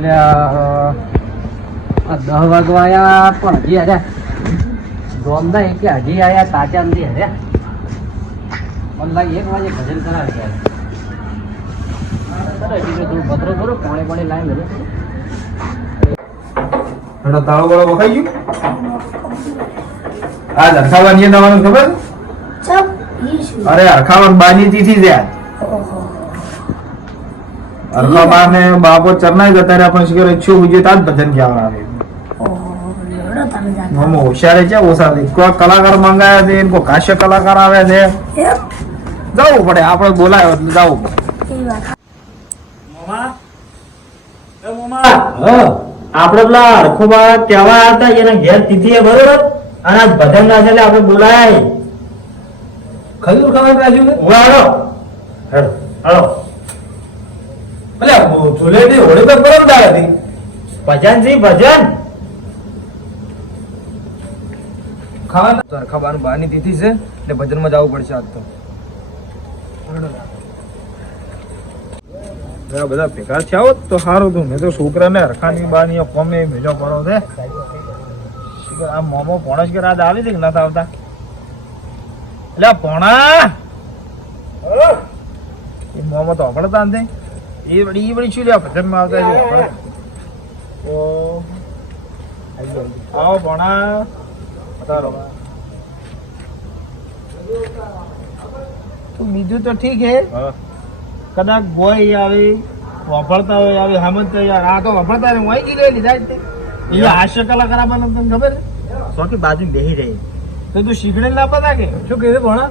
10 વાગવા આયા પણ હજી અરે ગોમદા એક હજી આયા તાજા નથી અરે મને લાગે 1 વાગે ભજન કરાવી ગયા થોડું પત્રો કરો પાણી લાવી મેળો તાળો વાળો વખાઈ ગયું આજ અરખાવાની નવાનું ખબર અરે અરખાવન બાની તિથિ છે અરખાબા ને બાપો ચરનાઈ જતા રહ્યા પણ શિખર ઈચ્છું હુજે તાજ ભજન ક્યાં આવે મમ્મો હોશિયાર છે ઓસા કોઈ કલાકાર મંગાયા છે કોઈ હાસ્ય કલાકાર આવે છે જવું પડે આપણે બોલાયો એટલે જવું પડે આપડે પેલા અરખોબા કહેવા હતા એના ઘેર તિથિ બરોબર અને આજ ભજન ના છે એટલે આપણે બોલાય ખજૂર ખબર રાખ્યું છે હાલો હેડો હાલો ભલે ઝુલેટી હોળી પર પરમ દાળ હતી ભજન છે ભજન ખાવાના ખાવાનું બહારની તિથિ છે એટલે ભજનમાં જવું પડશે આજ તો બધા ભેગા થયા હોત તો સારું હતું મેં તો છોકરાને હરખાની બાની કોમે ભેજો પડો છે આ મોમો પોણસ કે રાત આવી છે કે નતા આવતા એટલે પોણા એ મોમો તો અપડતા નથી એ બડી શું લ્યા ભજનમાં આવતા છે આવો પોણા બીજું તો ઠીક હે કદાચ બોય આવે વાપરતા હોય આવે હેમંત યાર આ તો વાપરતા ને હોય ગઈ લીધા જ એ હાસ્ય કલાકાર આપણને તને ખબર સોકી બાજુ બેહી રહી તો તું શીખડે ના પતા કે શું કીધું ભણા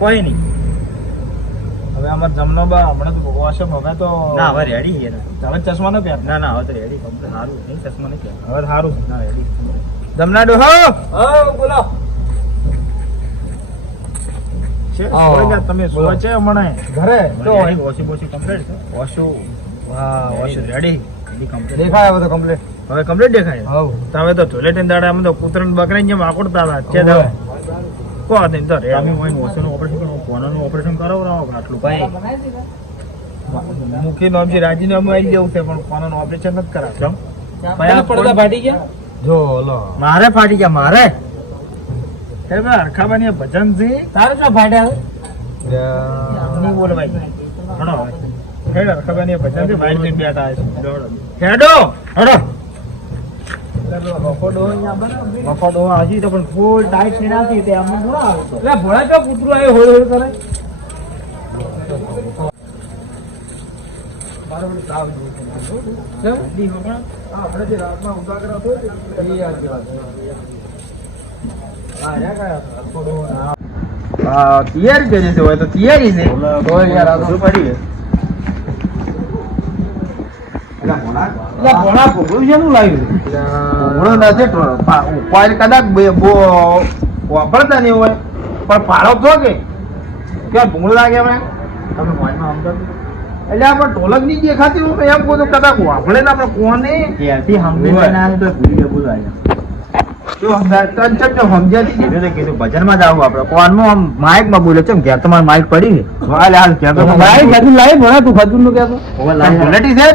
કોઈ નહીં હવે અમાર જમનો બા હમણાં તો વોશઅપ હવે તો ના હવે રેડી છે હવે ચશ્મા ન પહેર ના હવે તો રેડી સારું નહીં ચશ્મા નહીં પહેર હવે સારું ના રેડી જમનાડો હો બોલો તમે શું છે હમણાં ઘરે તો ઓછી બોછી કમ્પ્લીટ છે ઓશો હા ઓશો રેડી કમ્પ્લીટ દેખાય હવે તો કમ્પ્લીટ હવે કમ્પ્લીટ દેખાય હવ હવે તો ટોયલેટ દાડે અમે તો કૂતરા બકરી જેમ આકડતા હતા છે તો કો નહીં તો રેમી હોય ઓછું ઓપરેશન કોનાનું ઓપરેશન કરાવરાવો આટલું ભાઈ મુખી નામજી રાજીનામું આવી જવું છે પણ કોનાનું ઓપરેશન નથી કરાવતો પડદા ફાટી ગયા જો લો મારે ફાટી ગયા મારે હરખાબાની ભજન થી તારે શું ફાટ્યા નહીં બોલે ભાઈ ભણો હેડ હરખાબાની ભજન થી વાઈટ થી બેઠા છે હેડો હેડો મફાડો હજી તો પણ ફૂલ ટાઈટ છે નાખી તે અમને થોડા આવે તો એટલે ભોળા જો કૂતરું આવ્યો હોળ હોળ કરે આપણે જે રાતમાં ઉજાગરા હતો એ યાદ તૈયારી કરી છે હોય તો તૈયારી છે પડી કદાચ વાપરતા નહીં હોય પણ પાડો તો કે ભૂંગળ લાગે અમે તમે મોજમાં સમજો એટલે આપણે ઢોલક ની દેખાતી હું એમ કહું કદાચ વાપરે ને આપણે કોને ત્યાંથી સમજી ના તો ભૂલી ગયા બોલાય ભજન માં જાવ આપડે કોણ માં માઇક માં બોલે છે ઘેર તમારે માઇક પડી છે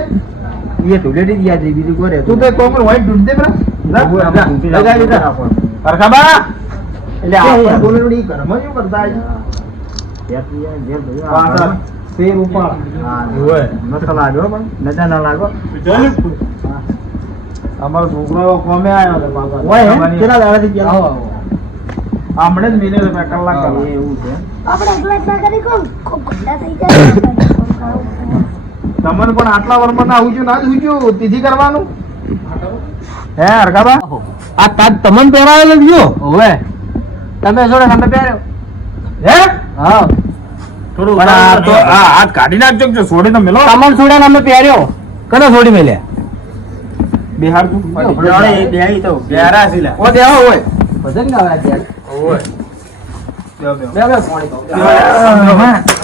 બીજું કોઈ તું તો કોણ હોય ઢૂંઢ દે હરખાબા એટલે આપણે બોલણી ઘરમાં શું કરતા શેર ઉપર નતો લાગ્યો પણ નજર ના લાગો અમારો છોકરો કોમે આવ્યો હતો કેટલા દાડાથી ગયા હમણાં જ મિલે કલાક એવું છે આપણે એકલા ના કરી ખૂબ ગુંડા થઈ જાય તમને પણ આટલા વર્ષમાં ના હુજ્યું ના જ હુજ્યું તિથિ કરવાનું હે હરખાબા આ તાજ તમને પહેરાવેલો જો હવે તમે જોડે તમે પહેર્યો હે હા થોડું હાથ કાઢી નાખજો જો છોડી તો મેલો તમાર છોડ્યા અમે પહેર્યો કને છોડી મેલ્યા બિહાર તું બેહી તો બેરા સિલા ઓ દેવો હોય ભજન ગાવા ત્યાં ઓય બે પાણી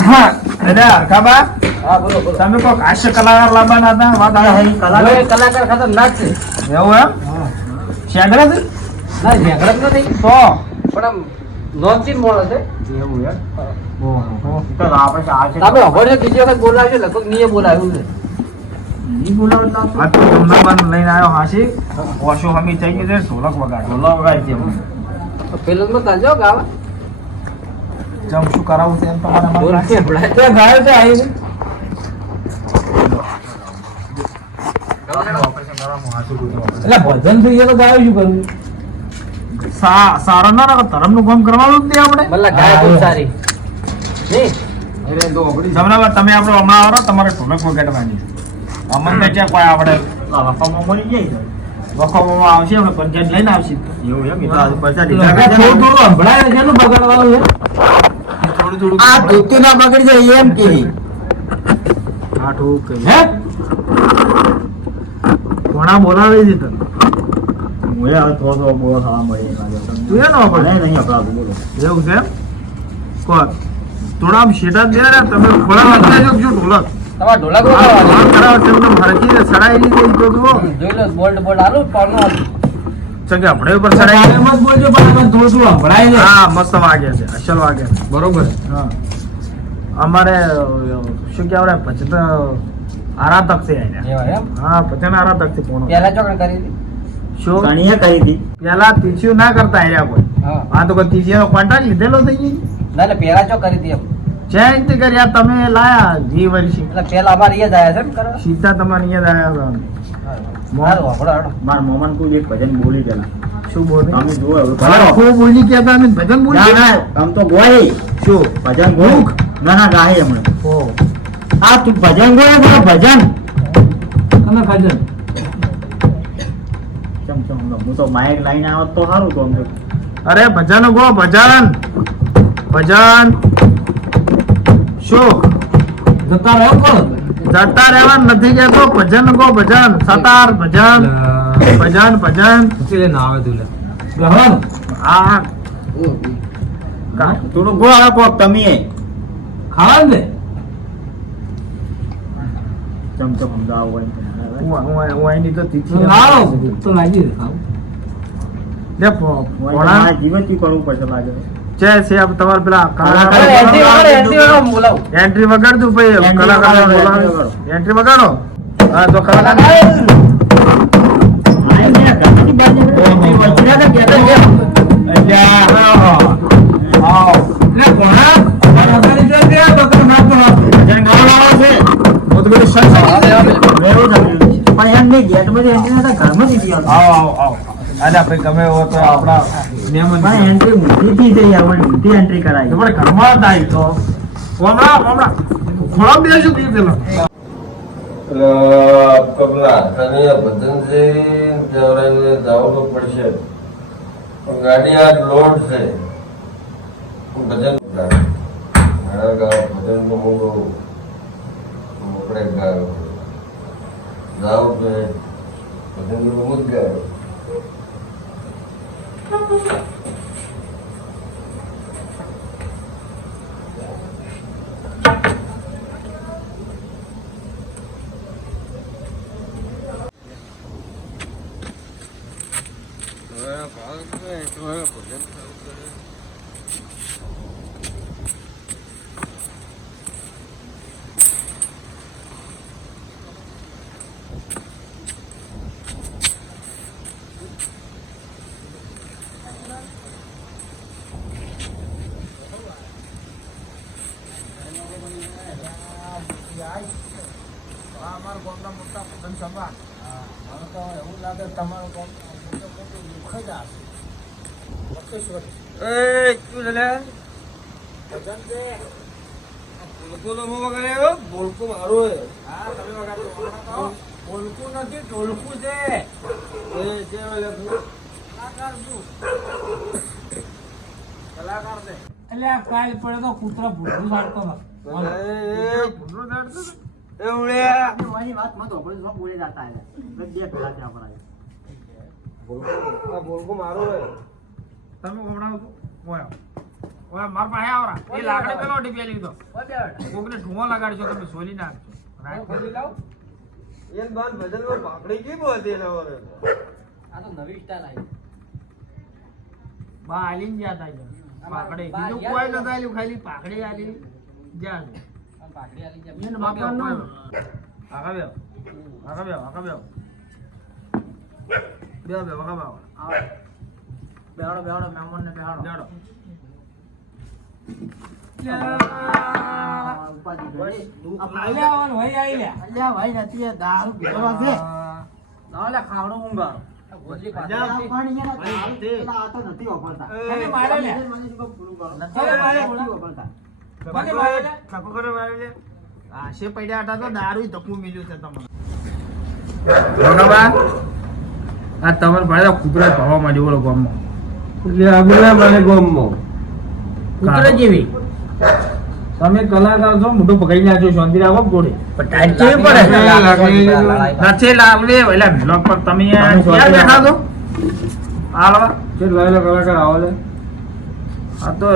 હા અરે હરખાબા હા બોલો તમે કોઈ હાસ્ય કલાકાર લાવવાના હતા વાત આવે કલાકાર ખતરનાક છે એવું એમ શેગડા છે ના ઝઘડત નથી તો પણ આમ નોંધથી મોડો છે એવું એમ તો આપણે આપણે અભર છે બીજી વખત બોલાવ્યું લગભગ નહીં બોલાવ્યું છે ઈ બોલાવો એટલે આ તો જમનાબાન લઈને આવ્યો હાસી ઓશો હમી થઈ ગઈ છે ઢોલક વગાડ ઢોલા વગાડી છે તો પેલું માં તાજો ગાવા જમ શું કરાવું છે એમ તમારે બોલ મારે કે ભડાય તો ગાયો છે આઈ ઓપરેશન કરવાનું હાથું કૂતરું. એટલે ભજન થઈ ગયો તો ગાયો શું કરવું સારો ના રાખો ધર્મનું કામ કરવાનું જ નહીં આપણે મતલબ ગાય બહુ સારી નહીં જમનાબાદ તમે આપણે હમણાં આવો ને, તમારે ઢોલક વગાડવાની અમને ક્યાં કોઈ આપણે વફામાં મળી જાય વખોમાં આવશે આપણે પંચાયત લઈને આવશે એવું એમ એ તો આજે પૈસા થોડું લીધા થોડું સંભળાય છે એનું બગાડવાનું છે થોડું થોડું આ ધોતી ના બગડી જાય એમ કે આઠું કે હે ઘણા બોલાવે છે તને હું એ હવે થોડો બોલો થવા મળી લાગે તું એનો ભણે નહીં અપરાધ બોલો એવું છે કોણ થોડા આમ શેટા દે ને તમે ખોળા વાંચી લેજો જો ઢોલક તમારે ઢોલક વગાડવાનું વાત કરાવો છે એમને ફરકી સડાઈ રીતે ઈ તો જુઓ જોઈ લો બોલ્ટ બોલ્ટ આલુ પાનો છે કે આપણે ઉપર સડાઈ મત બોલજો પણ થોડું થોડું સંભળાય છે હા મસ્ત વાગે છે અસલ વાગે છે બરોબર હા અમારે શું કહેવાય ભજન આરાધક છે અહીંયા એવા એમ હા ભજન આરાધક છે પૂર્ણ પહેલા ચોકડ કરી હતી શું કણીએ કરી હતી પેલા તીસ્યું ના કરતા અહીંયા કોઈ હા આ તો કોઈ તીસીનો કોન્ટ્રાક્ટ લીધેલો થઈ ગઈ ના એટલે પહેલા ચો કરી હતી એમ જયંતિ કર્યા તમે લાયા 2 વર્ષ એટલે પહેલા અમારે અહીંયા જ આયા છે એમ કરવા સીધા તમારે અહીંયા જ આવ્યા મારું વાપરો હાડો મારા મોમાન કોઈ એક ભજન બોલી ગયેલા હતા શું બોલે તમે જુઓ હવે આખું બોલી કહેતા ને ભજન ના બોલી ના આમ તો ગોય શું ભજન ગોય ના ના ગાય હમણાં ઓ આ તું ભજન ગોય બોલો ભજન તમે ભજન ચમ ચમ હું તો માઇક લાઈને આવત તો સારું તો અમને અરે ભજન ગો ભજન ભજન શું જતા રહ્યો કોણ જતા રહેવા નથી કેતો ભજન ગો ભજન સતાર ભજન ભજન ભજન એટલે ના આવે તું ગહન આ થોડું ગો આવે કોક તમે ખાવા ને ચમ ચમ સમજાવો હોય હું એની તો તીથી લાવો તો લાગી ખાવ લે પોણા જીવનથી કરવું પડશે લાગે છે છે તમારે પેલા અરે એન્ટ્રી વગર બોલાવ એન્ટ્રી વગાડતું ભાઈ Entry કલાકાર વગાડો, બોલાવે entry વગાડો. એન્ટ્રી વગાડો હા તો કલાકાર આવો આવો આવો અને આપણે ગમે એવો તો આપણા મહેમાન એન્ટ્રી મોટી થઈ મોટી એન્ટ્રી કરાય તો પણ ઘરમાં થાય તો હમણાં ખોળા બેસું દી પેલો પેલા આખાની ભજન છે જવરાઈને જવું તો પડશે પણ ગાડી આજ લોડ છે ભજન ઘણા ગાવ ભજન નું હું આપણે ગાયો જાવ તો ભજન નું હું જ ગાયો એટલે આ કાલ પડે તો કૂતરા ભૂલું સાડતો તમે ગમણાવ છો ઓય ઓય માર પાસે આવરા એ લાકડી પેલો ડીપી લીધો કોકને ઢુમો લગાડજો તમે સોલી નાખજો આ તો નવી સ્ટાઇલ આવી બા આલીન ગયા તા જો પાકડી બીજું કોઈ નતા આલ્યું ખાલી પાકડી આલી જ્યાં પાઘડી આલી એને બાપાનો આગળ આગળ બેહો, આગળ બેહો. બેહો, બેહો, આગળ બેહો. બેહાડો બેહાડો મહેમાનને બેહાડો. બેહાડો. ઉપાધિ બસ, કરી. દુઃખ આ લાગે. ભાઈ ભાઈ આવી લે. અલ્યા ભાઈ નથી આ દારૂ પીધો છે. ના લે ખાવડો ઊંઘાડો. ગોદલી પાછી જા. આવતી. પણ અહીંયા ભાઈ, દારૂ તે. પીધેલા આ તો નથી વાપરતા. તમે મારે લે. મને શું કહું, પૂરું કરો. નથી વાપરતા. નથી વાપરતા. કોને મારે લે? ખકો કરે મારે લે. આશે પડ્યા હતા તો દારૂ ધક્કું મિલ્યું છે તમને. ભગવા, આ તમારે ભાઈ તો કૂતરા ભાવા માંડ્યો બોલો ગામમાં. કૂતરા જેવી. તમે કલાકાર છો મોટું પકડી નાખજો શાંતિ રાખો જોડે પણ ટાઈટ કેવી પડે? નથી લાવલે ઓલા બ્લોક પર તમે ક્યાં બેઠા છો આલવા આ તો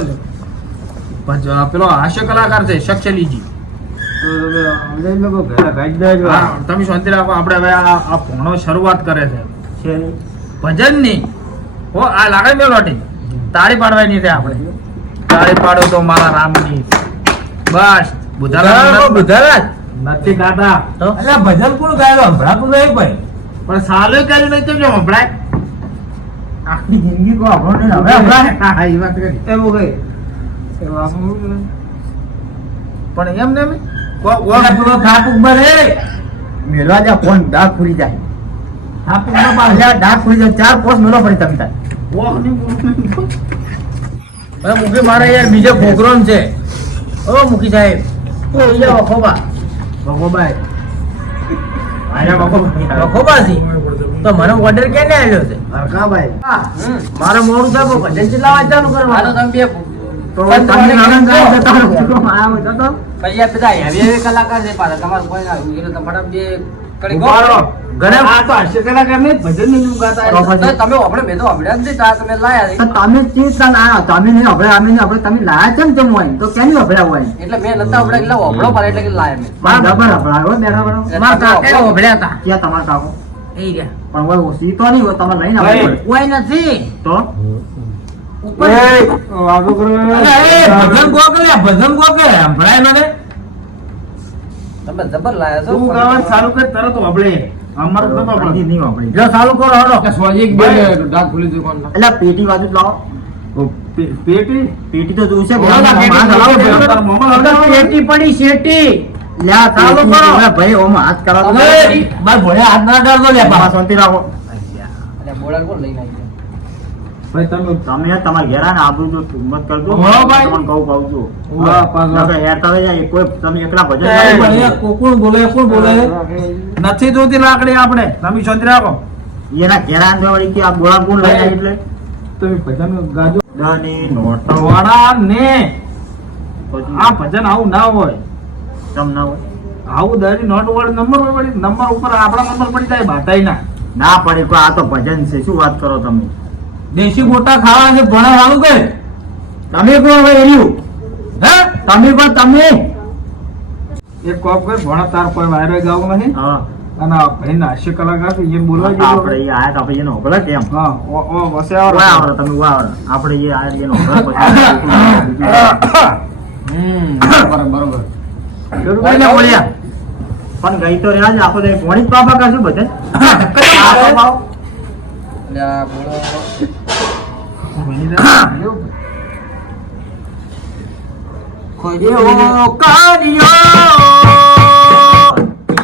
પેલો હાસ્ય કલાકાર છે શક્ષલીજી. હા, તમે શાંતિ રાખો આપણે હવે આ ભોણો શરૂઆત કરે છે ભજન ની હો આ લાગે મેલોડી તાળી પાડવાની છે આપણે તાળી પાડો તો મારા રામની બસ બુધારાજ. નથી ગાતા અલ્યા ભજન કોણ ગાયેલો સંભળાતું નહીં ભાઈ. પણ સાલું કર્યું નહીં તો જો હંભળાય આખી જિંદગી કો આપણો નહીં હવે હંભળાય. હા, એ વાત કરી એવું કઈ પણ એમ ને પેલો થાપ ઉપર હે. મેલવા જા ફોન ડાક ખુલી જાય થાપ ઉપર પાછો. અલ્યા ડાક ખુલી જાય 4 પોસ્ટ મેલો પડી તમે તાર હવે મુખી મારે યાર બીજો પ્રોગ્રામ છે. ઓ મુખી સાહેબ. ઓ યા વખોબા. ભગોબાઈ વખોબાસી. તો મને ઓર્ડર કેને આવ્યો છે? હરકાભાઈ મારે મોડું છે પણ ભજન ચેટલા વાંચવાનું કરવાનું? તો તમને નાના ગાય જતા રહો આમ જતો પછી આ બધા heavy heavy કલાકાર છે પાછા. તમારું કોઈ ના એટલે તમારા જે કડી ગો. ઉપાડો. ઘરે આ તો હાસ્ય કલાકાર નહીં ભજન નહીં ગાતા તો પછી? તમે આપણે મેં તો હમણાં જ દીધા, તમે લાયા તો નહીં. તમે ચીજ ના તમે નહીં આપણે અમે નહીં આપણે તમે લાયા છે ને તેમ હોય તો કેની વભળ્યા હોય એટલે મેં નતા હમણાં એટલે હોભળો પડે એટલે કે લાયા મેં. મારા ડબર વભળાયો બેઠા બેઠા એટલે મારા તમે કાકાએ હોભળો. હોભળ્યા હતા. ક્યાં તમારા કાકો એ ગયા. પણ હોય ઓછી તો નહીં હોય તમે લઈને ભાઈ. આવવું પડે. કોઈ નથી. તો ઉપર. ભજન ગોકે સંભળાય મને. તમે જબર લાયા છો. તું ગાવાનું ચાલુ કર તરત હોભળે અમારું તો હજી હોભળે. નહીં વાપરી જો ચાલુ કરો હળો. એટલે પેટી બાજુ જ લાવો પેટી પેટી તો જોશે કે ઓલા આમાં પેટી હાથ હલાવો પેટી પેલો. તારા મોમાં હલાવો. શેટી પડી શેટી. લ્યા ચાલુ પેટી કરો. ઓલા ભાઈ ઓમાં હાથ કરાવો તમે બાર ભોળ્યા હાથ ના કરજો લે આમાં શાંતિ રાખો એટલે બોલાડ કોણ લઈને આવી? ભાઈ તમે તમે તમારા ઘેરા ને આબરૂ જો મત કરજો હા, ભાઈ. તમને કહું છું હા, પાછો. નકર હેરતા રહી જાય કોઈ તમે એકલા ભજન એ, નહીં ભણ્યા. કરો. કોણ બોલે નથી જોતી લાકડી આપણે તમે શાંતિ રાખો એના ઘેરા ને વળી કે આ ગોળા ગુણ લઈ જાય એટલે તમે ભજન ગાજો દાની નોટો વાળા ને પછી આ ભજન આવું ના હોય તમ ના હોય આવું દરી નોટ વાળો નંબર હોય વળી નંબર ઉપર આપણા નંબર પડી જાય બાટાઈ ના ના પડે કોઈ આ તો ભજન છે શું વાત કરો તમે દેશી મોટા ખાવા છે ભણા વાળું કે તમે કોણ હવે એર્યું હે તમે પણ તમે એક કોપ કર ભણા તાર કોઈ વાયરો ગાવું નહીં હા અને આ ભાઈ હાસ્ય કલાકાર છે એ બોલવા આપણે જેવું એ આયા તો આપણે એનો હોભળે કેમ હા ઓ વસે વાહ આવડે તમે વાહ આવડે આપણે એ આયા એનો હોભળે બરોબર પછી બોલ્યા પણ ગઈ તો રહ્યા જ આખો દે પોણી જ પાપા કરશું ભજન ખોજેવો કાર્યો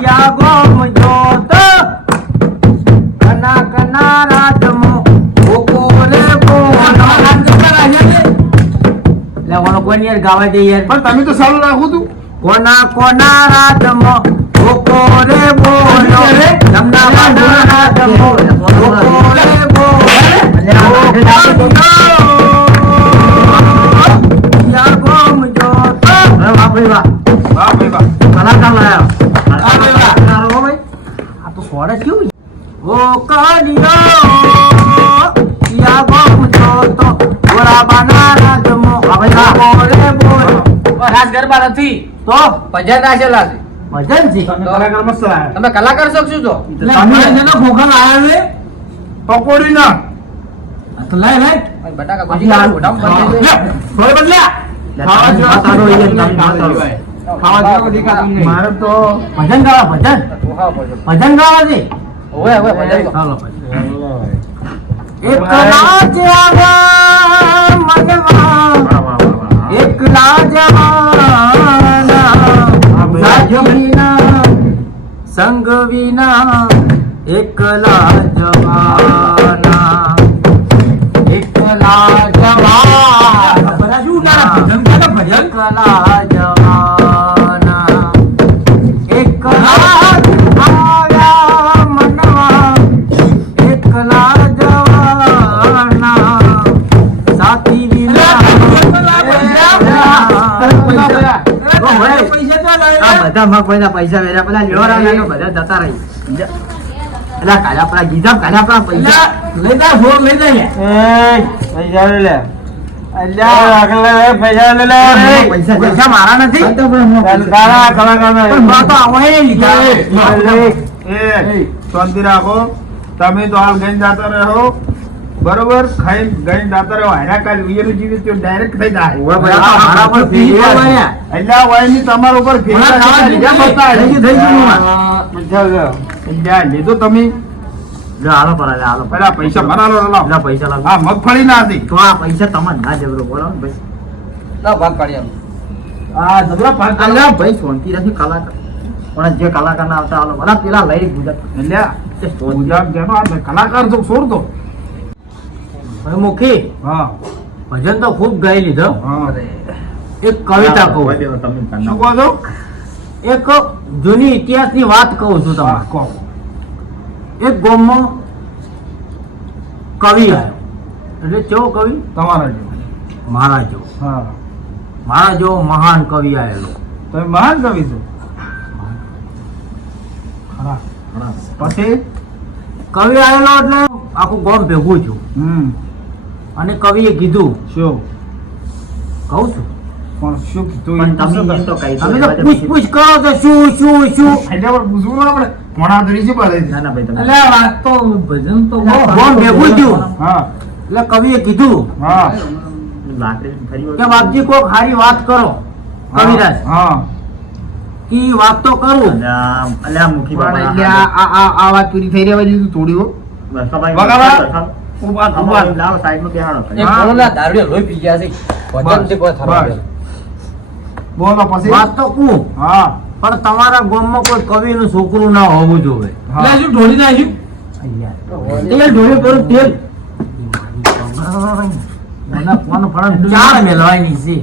યા ગોમ જોત કના કના રાજમો ઓકોલે કોના લે ઓનો કોણ યાર ગાવા દે યાર પણ તમે તો સારું રાખું તું કોના કોના રાજમો ઓકોલે બોલો નમના બાના રાજમો ઓકોલે બોલો યા ગોમ જોત વાહ ભાઈ વાહ વાહ ભાઈ વાહ કલાકાર લાયા વાહ ભાઈ વાહ. હો ભાઈ આ તો સોડે કેવું ઓ કાલિયો યા ગોમ જોતો ઓરા બનાના જમો હવે ના. બોલે બોલે રાસ ગરબા નથી તો ભજન રાખેલા છે ભજન છે કલાકાર મસ્ત લાયા તમે કલાકાર છો શું છો તમે જેનો ભોખા લાયા છે પકોડી ના તો લાય લાય બટાકા પછી આ- મોઢામાં બંધ થઈ જાય. થોડે બદલ્યા માતાડો એ તમે માતાડો ખાવા જેવું દેખાતું નહીં. મારે તો ભજન ગાવા ભજન હા, ભજન. ભજન ગાવા છે ઓવે, ઓવે, ભજન તો. ચાલો એકલા જવા મનવા એકલા જવાના સાથ વિના સંગ વિના એકલા જવાના એકલા જવાના એકલા જવાના એકલા આવ્યા મનવા એકલા જવાના સાથી વિના બધા મગફળીના પૈસા વેર્યા પેલા લેવરા બધા જતા રહી પેલા કાઢ્યા પેલા ગીધા કાઢ્યા પેલા પૈસા લઈ જા ફોન લઈ જાય પૈસા લઈ લે. અલ્યા પૈસા લઈ લે. પૈસા મારા નથી તારા કલાકારના. પણ બા તો આવો એ લીધા એ શાંતિ રાખો. તમે તો હાલ ગઈ જાતા રહો બરોબર. ખાઈ ગઈ જાતા રહો. હારા કાલ વીર જીવી તો ડાયરેક્ટ થઈ જાય. મારા પર ફી પડવાયા. અલ્યા વાયની તમારા ઉપર મારા ખાવા લીધા પૈસા. થઈ ગયું. અલ્યા લીધો તમે લે હાલો પર લે હાલો પેલા પૈસા ભરાલો લાવ. લે પૈસા લાવ હા મગફળી ના હતી. તો આ પૈસા તમારે ના જબરો બોલો ને ભાઈ ના, ભાગ કાઢી આલો. આ જબરો ભાગ અલ્યા ભાઈ શાંતિ રાખી કલાકાર પણ જે કલાકાર ના આવતા હાલો ભલા પેલા લઈ ગુજરાત અલ્યા ગુજરાત જેનો આ કલાકાર તો છોડતો. ભાઈ મુખી હા ભજન તો ખૂબ ગાઈ લીધો હા. એક કવિતા કહું શું કહો છો? એક જૂની ઇતિહાસની વાત કહું છું હા, તમને કહો. એક ગામમાં કવિ આવ્યો એટલે કેવો કવિ તમારા જેવો. મારા જેવો હા મારા જેવો મહાન કવિ આવેલો તમે મહાન કવિ છો. ખરા. પછી કવિ આવેલો એટલે આખું ગામ ભેગું છું અને કવિએ કીધું શું કહું છું પણ શું કીધું પણ એ તમે પૂછો એમ તો તો. કહી દો. તમે તો પૂછ કરો તો શું શું શું એટલે પણ પૂછવું ના આપણે. મોણા ધરી શું બોલે છે? એટલે આ વાત તો ભજન તો ગામ ભેગું થયું હા એટલે કવિએ કીધું હા કે બાપજી કોક સારી વાત કરો કવિરાજ હા. કે વાત તો કરું પણ એટલે આ વાત પૂરી થઈ રહેવા દીધું થોડી હો. ઉભા ઉભા. એ કોરોના દારૂડિયા લોહી પી ગયા છે. ભજન છે કોઈ થરવા બસ. બોલો પછી. વાત તો કું હા પણ તમારા ગામમાં કોઈ કવિનું છોકરું ના હોવું જોઈએ હા. તેલ ઢોળી પર તેલ મને ફોન ફોન ચાર મેલવાની છે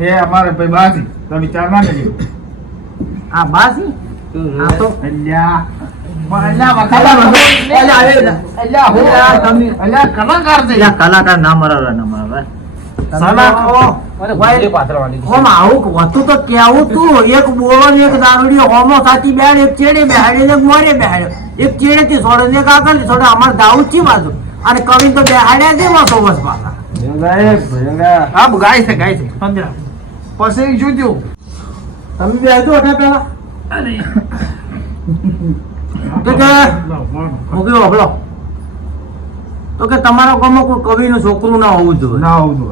એ અમારે ભાઈ બાથી તો વિચાર ના કરજો. આ બાસી આ તો અલ્યા કલાકાર છે. કલાકાર ના મરાવે ના મરાવે મને ભૂલી પાથરવાની છે. ઓમ આવું હતું તો કેવું તું એક બોલો ને એક દારૂડિયો હોમો સાથી બેડ એક ચેડે બેહાડે ને એક મોરે બેહાડ્યો એક ચેડે થી છોડે ને એક આગળ થી છોડે અમાર દાઉદ થી બાજુ અને કવિ તો બેહાડ્યા છે વસો વસ પાછા હા ગાય છે ગાય છે. પછી શું થયું? તમે બેહજો અઠા પેલા તો કે મૂકી વાપરો તો કે તમારા ગામમાં કોઈ કવિનું છોકરું ના હોવું જોઈએ ના આવું તો.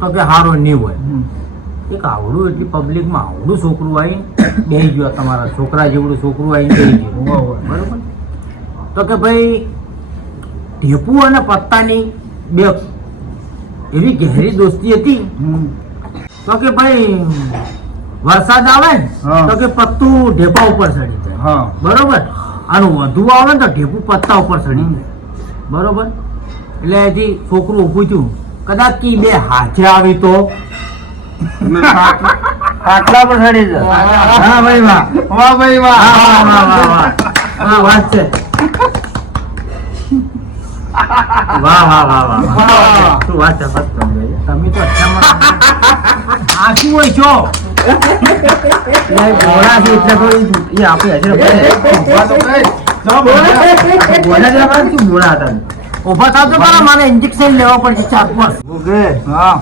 તો કે હારો નહીં હોય એક આવડું એટલી પબ્લિકમાં આવડું છોકરું આવી બેહી ગયો તમારા છોકરા જેવડું છોકરું આવી બેહી ગયું બરોબર તો કે ભાઈ ઢેપુ અને પત્તાની બે એવી ગહેરી દોસ્તી હતી તો કે ભાઈ વરસાદ આવે ને હા. તો કે પત્તું ઢેપા ઉપર ચડી જાય હા બરોબર આનું વધુ આવે ને તો ઢેપુ પત્તા ઉપર ચડી જાય બરોબર એટલે હજી છોકરું ઊભું થયું કદાચ કી બે હાથે આવી તો ખાટલા પર ચડી જાય. હા ભાઈ વાહ વાહ ભાઈ વાહ. વાહ વાત છે વાહ વાહ વાહ વાહ શું વાત છે બસ તમે તો આશુ હોય છો ગોળા છે એટલે તો એ આપણે હજર ઉભા તો કઈ. ચલો ગોળા જેવા શું ગોળા હતા ઉભા થાજો કરો મારે ઇન્જેક્શન લેવા પડશે 4-5 હા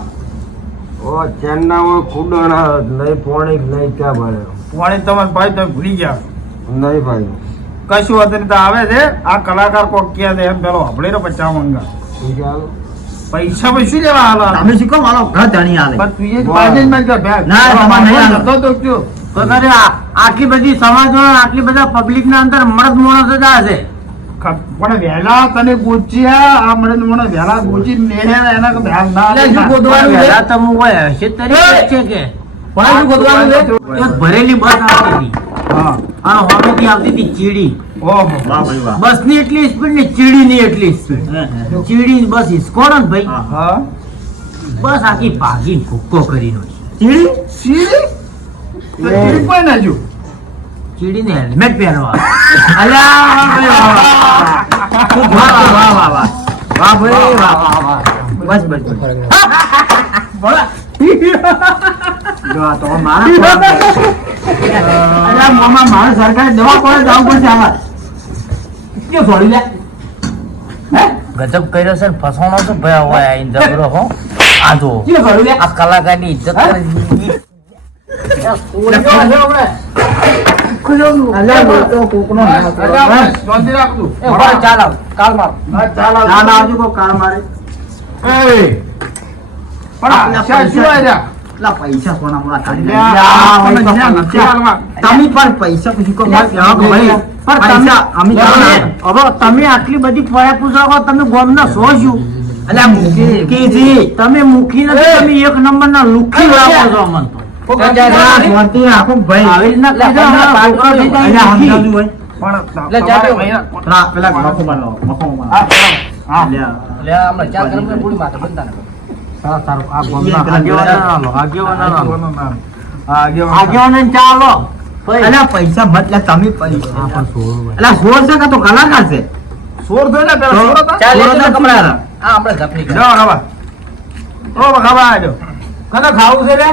ચેન્નામાં કુડણા નહીં પોણી નહીં ક્યાં ભરે પાણી તમારે ભાઈ તમે ભૂલી ગયા. નહીં ભાઈ કશું હતું નહીં તો આવે છે આ કલાકાર કોક કહે છે એમ પેલો હબળે 50 મંગા પૈસા પછી શું લેવા હાલો તમે શું કહો મારો ઘર ધણી આલે પણ તું એ જ પાડે જ મને કે ભેગ. ના, તમારે નહીં હાલો. નતો તો કયો. તો તારે આટલી બધી સમાજમાં આટલી બધા પબ્લિક ના અંદર મરદ માણસો જ હશે. પણ વહેલા તને ગોચ્યા આ મને વહેલા ગોચી ને એના કે ભેગ ના એટલે શું ગોતવાનું છે? પહેલા તો હું હોય હશે તરીકે છે કે પણ શું ગોતવાનું છે? એક ભરેલી બસ આવતી હતી હા અને હોમેથી આવતી હતી ચીડી. ઓહો વાહ ભાઈ વાહ બસ ની એટલી સ્પીડ ને ચીડી ની એટલી સ્પીડ. ચીડી બસ હિસકોણ જ ભાઈ. હા બસ આખી ભાગી ભૂક્કો કરીને ચીડી ચીડી તો ચીડી કોઈ ના જો ચીડી ને હેલ્મેટ પહેરવા. વાહ વાહ વાહ વાહ વાહ ભાઈ વાહ બસ બસ બસ જો આ તો મારા અલ્યા મોમાં મારે સરકારે દવા કોને જવું પડશે આમાં ક્યાં છોડી લે ગજબ કર્યો છે ને ફસાણો તો ભાઈ હોય આઈને જબરો હો. આ જો ક્યાં છોડી લે આ કલાકારની ઇજ્જત કરી અલ્યા તો કોકનો ના શાંતિ રાખતું ચાલ આવ કાલ મારો. ચાલ ના ના આજુ કો કાળ મારે પણ આ શું આયા એટલા પૈસા સોના મોડા કાઢી લ્યા, નાખ્યા. આપણને નથી હાલમાં. તમે પણ પૈસા પછી કહો ભાઈ પણ પૈસા અમે હવે તમે આટલી બધી પયા પૂછો તમે ગોમના છો શું? અલ્યા મૂકી તમે મૂકી નથી, તમે એક નંબર ના લુખી લાવો છો અમને તો. શાંતિ રાખો ભાઈ આવી રીતના કહી દો, અમારા છોકરો થઈ જાય અલ્યા લુખી. સમજાવતું હોય પણ લે, ચાલો. પેલા પેલા મખો મારો મખો મારો હા અલ્યા આગેવાનને ચા લો. અલ્યા પૈસા મત લે તમે પૈસા અલ્યા સોર છે કે તો કલાકાર છે સોર થયો ને પેલા સોર હતા ચાલ, સોર એટલે હતા કમળા. કમળા. જાઓ રવા ઓ ખાવા આજો કને ખાવું છે રે?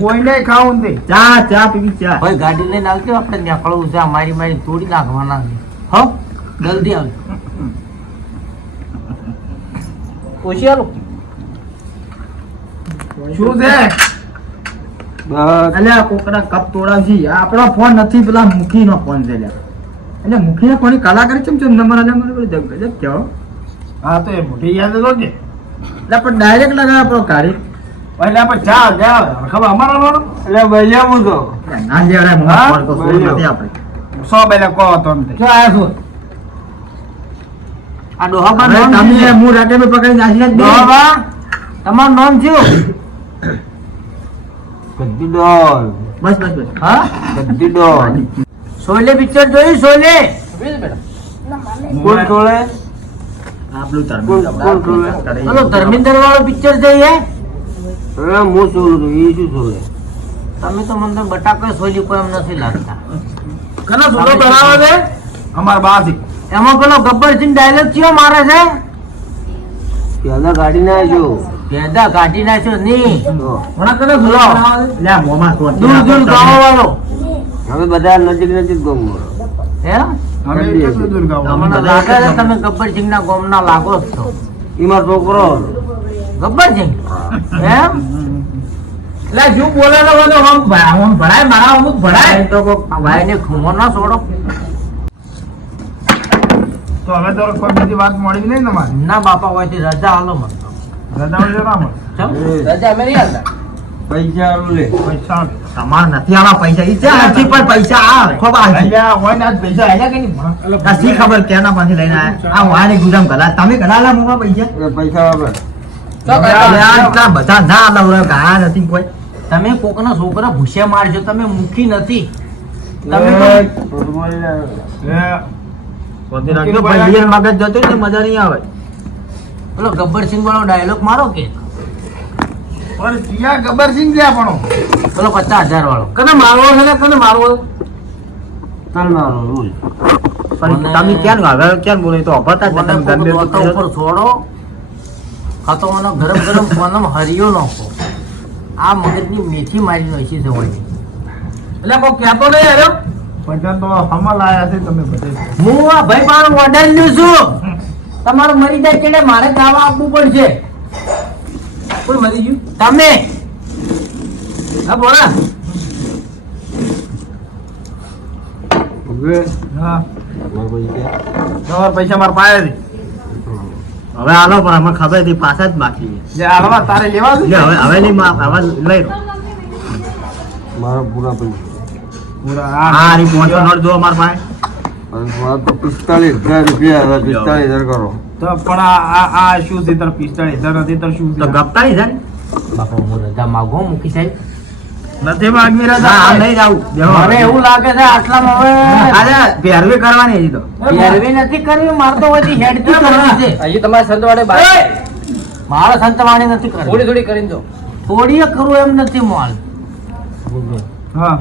કોઈને ખાવું નથી ચા ચા પીવી ચા ભાઈ ગાડી લઈને આવજો, આપણે નીકળવું છે. આ મારી મારી તોડી નાખવાના છે. હો જલ્દી આવજો. ઓછી આલો. શું છે અલ્યા કોકડા કપ તોડાવજી આ આપણો ફોન નથી પેલા મુખી નો ફોન છે લ્યા એટલે મુખી ને કોની કલાકાર ચમ ચમ નંબર આલે મને બોલે જગ કેવો હા તો એ મોટી યાદ હતો કે એટલે પણ ડાયરેક્ટ લગાવ આપણો ગાડી એટલે આપણે ચા જા ખબર અમારા નો એટલે ભૈયા હું તો ના લેવડાય મને હા? ફોન કો નથી આપણે સો બેલા કહો તો ને ક્યાં આયા છો? આ ડોહાબા હવે નામ તમે શું છે? હું રાતે મેં પકડી નાખી જ ડોહાબા તમારું નામ શું? ગદ્દીડોલ બસ બસ બસ હા ગદ્દીડોલ શોલે પિક્ચર જોયું? શોલે કોણ તોડે આપણું કોણ તોડે પેલો ધર્મેન્દ્ર વાળો પિક્ચર છે એ? હવે હું છોડું છું એ શું છોડે તમે તો મને તો બટાકા સોલી કોઈ એમ નથી લાગતા. કનો સોલો બનાવે છે અમાર બાથી એમાં પેલો ગબ્બર સિંહ ડાયલોગ કયો મારે છે? પેલા ગાડી ના જો પેદા કાઢી નાખ્યો નહીં. ઘણા કને બોલો લ્યા મોમાં ફોન દૂર દૂર ગામો વાળો હવે બધા નજીક નજીક ગમો હે? અમે કેટલું દૂર ગાવ અમે મને લાગે છે તમે ગબ્બરસિંહ ના ગોમના લાગો જ છો. એમાં છોકરો ગબ્બરસિંહ એમ? એટલે જો બોલે તો મને આમ ભણાય મારા અમુક ભણાય તો કોક ભાઈને ખૂમો ના છોડો. તો હવે તો કોઈ બીજી વાત મળી નહીં ને મારે ના બાપા હોય તે રજા આલો મને તો. રજા વજા ના મળે ચમ? રજા અમે નહીં આલતા. પૈસા લે પૈસા તમાર નથી આવા પૈસા ઈ ત્યાં નથી પણ પૈસા આ ખોબ આ અલ્યા હોય ને આજ પૈસા આયા કે નહીં નથી ખબર કેના પાછી લઈને આયા આ વાને ગુજામ ગલા તમે ગલા લા મોમાં પૈસા પૈસા વાપર આ બધા ના આલા ગા નથી કોઈ તમે કોકના છોકરા ભૂસ્યા મારશો, તમે મુખી નથી. તમે પોતે રાખજો પણ લિયર મગજ જતો ને મજા નહીં આવે પેલો ગબ્બરસિંહ વાળો ડાયલોગ મારો કે પણ ક્યાં ગબ્બરસિંહ ગયા પણ પેલો 50,000 વાળો. કને મારવો છે ને કને મારવો તલવાનો રૂલ પણ તમે ક્યાં હવે ક્યાં બોલે તો અભતા મને તમે કોક ગમે દોતા ઉપર છોડો કાં તો મને ગરમ ગરમ પાનમાં હરિયો નાખો. આ મગજની મેથી મારી નાખી છે વળી. એટલે કોઈ કહેતો નહીં યાર પૈસા તો હમલ આયા છે તમે બધે હું આ ભાઈ મારું ઓર્ડર લ્યું છું. તમારું મરી જાય એટલે મારે દાવા આપવું પડશે. કોઈ મરી ગયું તમે હા બોલા હા પૈસા તમારા પૈસા મારા પાસે છે હવે આલો પણ અમને ખબર હતી પાછા જ બાકી જે હાલવા તારે લેવા છે? હવે હવે નહીં હવે લઈ લો મારા પૂરા પૈસા પૂરા હા રી 500 નોટ જો અમાર પાસે અને મારા તો 45,000 રૂપિયા હતા 45,000 કરો તો પણ આ શું છે તાર 45,000 નથી તાર શું તો છે ગપતા નહીં જાય બાપા હું રજા માગો મૂકી સાહેબ નથી માગી હા રહ્યા નહીં જાવું મને એવું લાગે છે આટલામાં હવે આજે પેરવી કરવાની હજી તો પેરવી નથી કરવી મારે તો હજી હેડતી કરવી છે હજી તમારે સંતવાડે મારે સંતવાણી નથી કરવી થોડી થોડી કરીને જો થોડી કરવું એમ નથી મોલ હા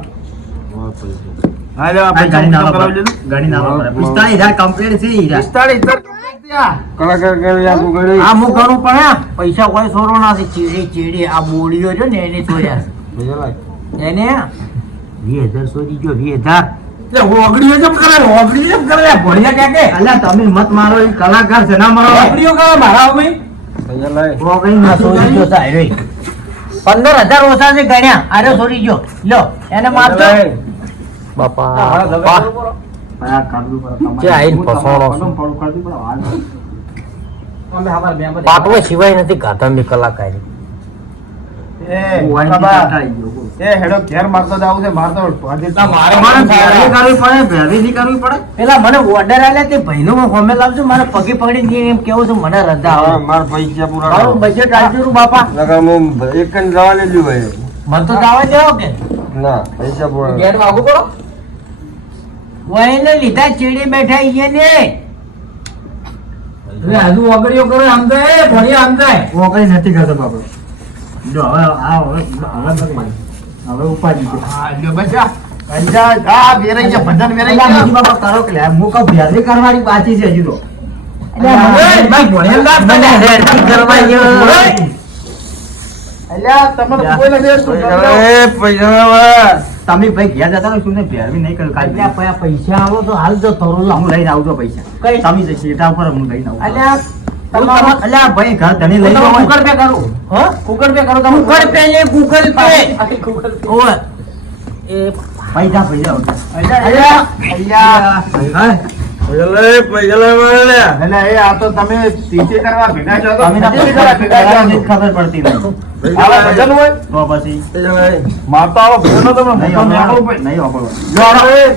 મારા પૈસા હા લે ગાડી આપણે ના કરાવી લીધું ગાડી ના 45,000 કમ્પ્લીટ છે હીરા 45,000 કલાકાર કરી આપું કરી આ મું ઘણું પણ હે, પૈસા કોઈ સોરો નથી ચીડી ચીડી આ બોડીઓ છે ને એને સોર્યા પૈસા લાગ છે એને 20,000 સોરી ગયો 20,000 લે ઓગળીઓ જેમ કરે ભણ્યા ક્યાં કે અલ્યા તમે મત મારો એ કલાકાર છે ના મારો ઓગળીઓ કરે મારા અમે પૈસા લાગ ઓગળી ના સોરી ગયો સાહેબ 15,000 ઓછા છે ગણ્યા આરે સોરી ગયો લ્યો એને મારતો બાપા આ કાઢવું પડે જે આઈને ફસાણો છે. પાટવો સિવાય નથી ગાતા મે કલાકારી એ હેડો ઘેર મારતો જાવું છે મારતો પેલા મને ઓર્ડર આલ્યા તે ભાઈનો હું હોમે લાવજો મારે પગે પકડી એમ કેવું છે મને રજા આવે મારા પૈસા પૂરા મારું કરો બજેટ આવજો બાપા નકર હું એક જ દવા લીધી હોય મને તો જવા દેવો કે ના પૈસા પૂરા કરો. ગેટ વાગુ પડો વહીને લીધા ચીડી બેઠા ઈએ ને હજુ ઓગળીઓ કરે આમ જાય ભણ્યા આમ જાય ઓગળી નથી કરતો બાપા જો હવે હવે ઉપાડી છે હા લ્યો બચા અંજા આ વેરાઈ જા ભજન વેરાઈ અલ્યા જા બીજી બાપા કરો કે લે હું કહું ભેરી કરવાની બાકી છે હજી તો અલ્યા તમારે કોઈ નથી પૈસા લાવ. તમે ભાઈ ઘેર જતા રહો શું ને ભેરવી નહીં કર્યું કાંઈ પૈસા આવો તો હાલ જો તરો હું લઈને આવજો પૈસા કઈ? તમે જે શેટા ઉપર હું લઈને આવું અલ્યા તમારો અલ્યા ભાઈ ઘર ધણી લઈ જાઓ ગૂગલ પે કરું હા ગૂગલ પે કરું તમે ગૂગલ પે લે ગૂગલ પે ઓય એ પૈસા અલ્યા અલ્યા પૈસા લાવ, પૈસા લાવ મારે લે. એટલે એ આ તો તમે ટીચે કરવા ભેગા છો તો તમે ટીચે કરવા ભેગા છો નથી ખબર પડતી નહીં આવા ભજન હોય તો પછી પૈસા લાવ. મારતો આવો ભજનો તમે નહીં મોટો ન્યાણો વાપરવું ભાઈ. નહીં વાપરવું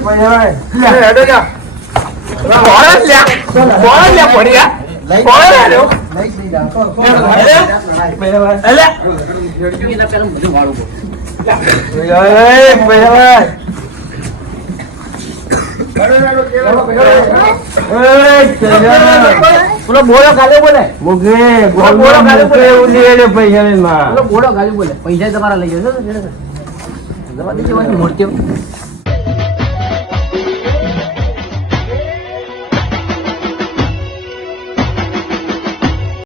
પૈસા લાવ. લે, હેડો જા. કોણ લ્યા? કોણ લ્યા પડ્યા? કોણ લ્યા? અલ્યા. પૈસા લાવ, પૈસા લાવ. બોલો બોલો કાલે બોલે મુકે, બોલો, ગોળમાં બોલો, મુકે એવું નહીં એટલે પૈસા નહીં મારા. બોલો બોલો કાલે બોલે પૈસા તમારા લઈ જજો જવા દેજો મૂર્તિઓ